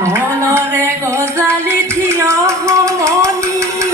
নলৰে গজালি থিয় সমনীয়া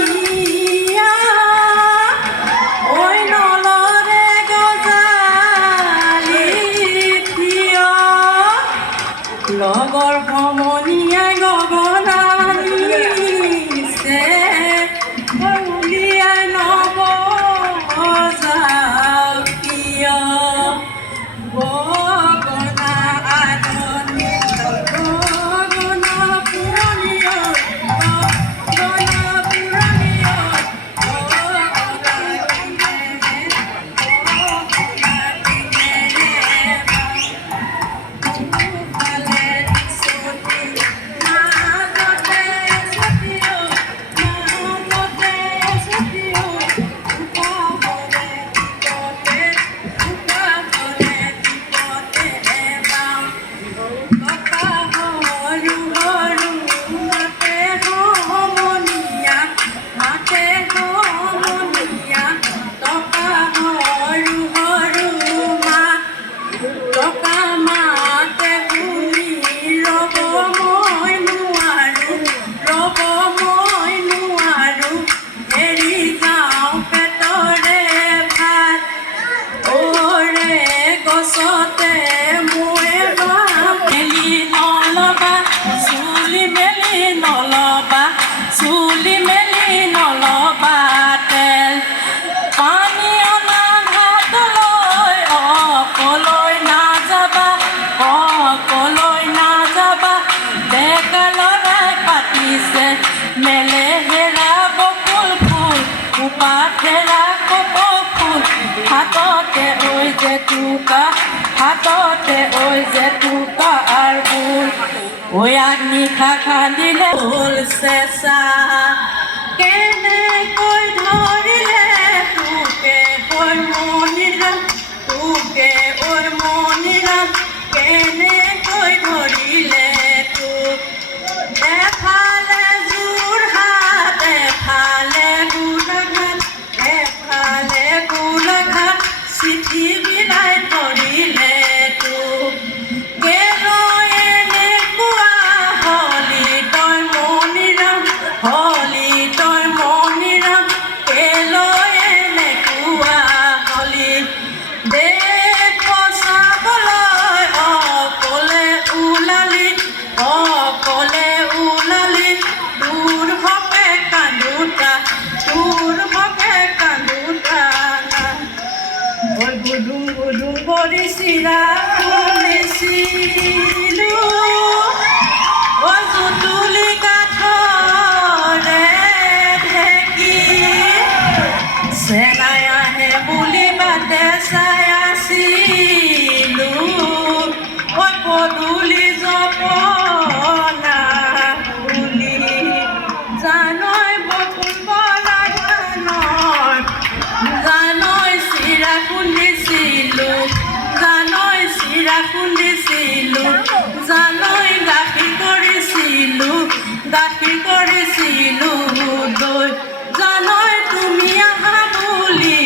পাথেৰা কপৌ ফুল হাততে ওই জেতুকা হাততে ওই জেতুকা আৰ ফুল ওই নিশা খান্দিলে ফুল চেঁচা কেনেকৈ ধৰিলে তোকে ওই মনিৰাম তোকে ওই মনিৰাম কেনেকৈ ধৰিলে তোক এফালে যোৰহাট এফালে গোলাঘাট চিঠি বিলাই ধৰিলে তোক এনেকুৱা হলি তই মনিৰাম কেলৈ এনেকুৱা হলি দেশ বচাবলৈ অকলে ওলালি তোৰ হকে কান্দোতা গুদুম গুদুম কৰি চিৰা শুনিছিলো জুতুলি কাঠৰে ঢেকি চেনাই আহে বুলি বাটে চাই আছিলো পদূলি জপনা বুলি জানৈ বকুল বলা জানৈ চিৰা খুন্দিছিলো জানৈ গাখীৰ কৰিছিলো দৈ জানৈ তুমি আহা বুলি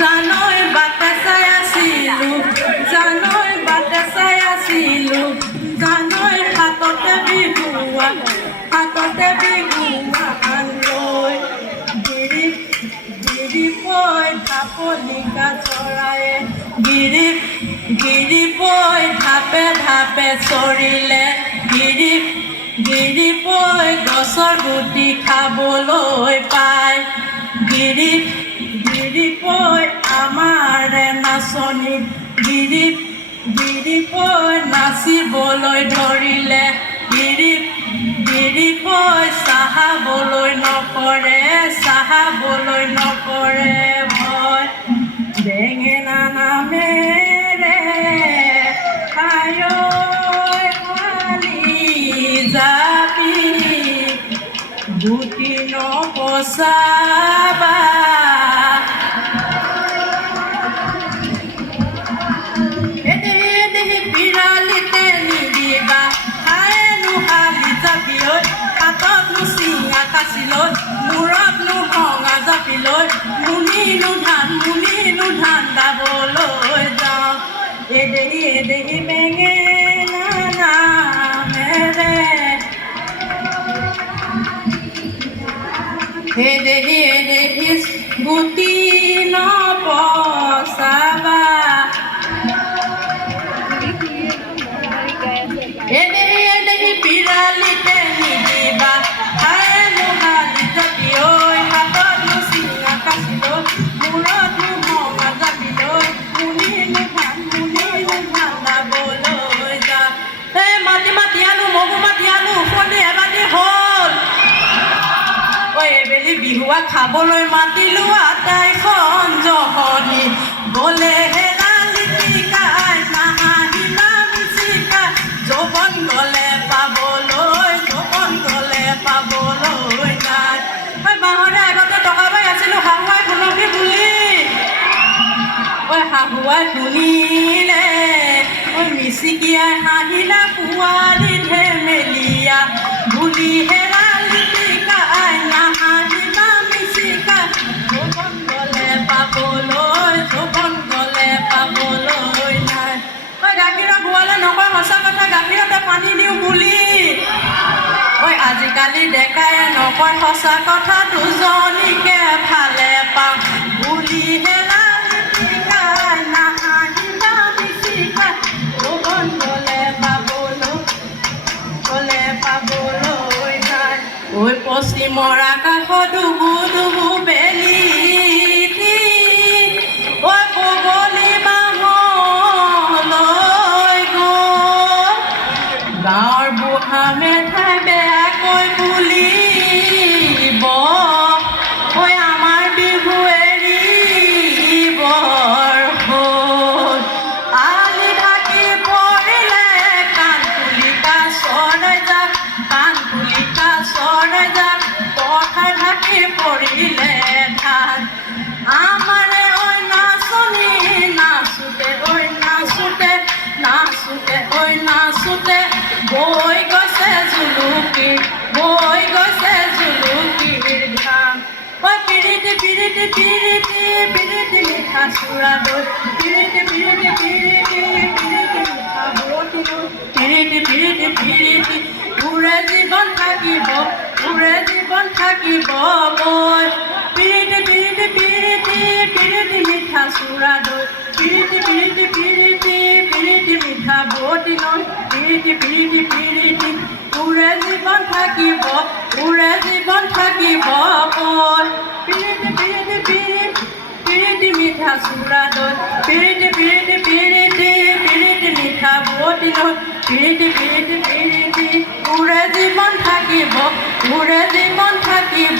জানৈ বাটে চাই আছিলো জানৈ হাততে বিহুৱা লৈ গিৰিপৈ ঢাপলিকা চৰায়ে গিৰিপৈ ঢাপে চৰিলে গিৰিপৈ গছৰ গুটি খাবলৈ পায় গিৰিপৈ আমাৰে নাচনী গিৰিপৈ নাচিবলৈ ধৰিলে গিৰিপৈ চাহাবলৈ নকৰে ভয় বেঙেনা নামেৰে খায়ৈ শালি জাপি গুটি নপচাবা পিৰালিতে নিদিবা খায়নো শালি জাপি ঐ হাততনো চিঙা কাচিলৈ মূৰতনো ভঙা জাপি লৈ মুনিনো ধান দাবলৈ যাওঁ এদেহি বেঙেনা নামেৰে এদেহি গুটি নপচাবা এদেহি পিৰালিতে নিদিবা খায়নো শালি জাপি ঐ হাততনো চিঙা কাচিলৈ মূৰতনো ভঙা জাপি লৈ মুনিনো ধান দাবলৈ যাওঁ মাতি আনো মগু মাতি আনো উপনি এবাটি হ'ল এবেলি বিহুৱা খাবলৈ মাতিলো আটাইখন জহনি গলে হেৰালি টিকাই নাহাঁহিলা মিচিকা যৌৱন গলে পাবলৈ নাই বাহঁতে আগতে টকা পাই আছিলো শাহুৱাই শুনবি বুলি শাহুৱাই শুনিলে মিচিকিয়াই হাঁহিলা পোৱালি ধেমেলীয়া বুলি হেৰালি টিকাই নাহাঁহিলা মিচিকা যৌৱন গলে পাবলৈ নাই গাখীৰৰ গোৱালে নকয় সঁচা কথা গাখীৰতে পানী দিওঁ বুলি আজিকালি ডেকাই নকয় সঁচা কথা দুজনীকে ভালে পাওঁ বুলি হেৰালি টিকাই নাহাঁহিলা মিচিকা যৌৱন গলে পাবলৈ নাই পশ্চিমৰ আকাশত ডুবু বেলি বগলী বাহলৈ গ'ল গাঁৱৰ বুঢ়া মেঠাই বেয়াকৈ বুলিব আমাৰ বিহু পিৰিতি পিৰিতি মিঠা চুৰা দৈ পিৰিতি পিৰিতি পিৰিতি পিৰিতি মিঠা বোৱতী নৈ পিৰিতি পিৰিতি পিৰিতি ওৰে জীৱন থাকিব ওৰে জীৱন থাকিব গৈ পিৰিতি পিৰিতি পিৰিতি পিৰিতি মিঠা চুৰা দৈ পিৰিতি পিৰিতি পিৰিতি পিৰিতি মিঠা বোৱতী নৈ পিৰিতি পিৰিতি পিৰিতি ওৰে জীৱন থাকিব ওৰে জীৱন থাকিব গৈ পিৰিতি পিৰিতি পিৰিতি পিৰিতি মিঠা চুৰা দৈ পিৰিতি পিৰিতি পিৰিতি পিৰিতি মিঠা বোৱতী নৈ পিৰিতি পিৰিতি পিৰিতি ওৰে জীৱন থাকিব ওৰে জীৱন থাকিব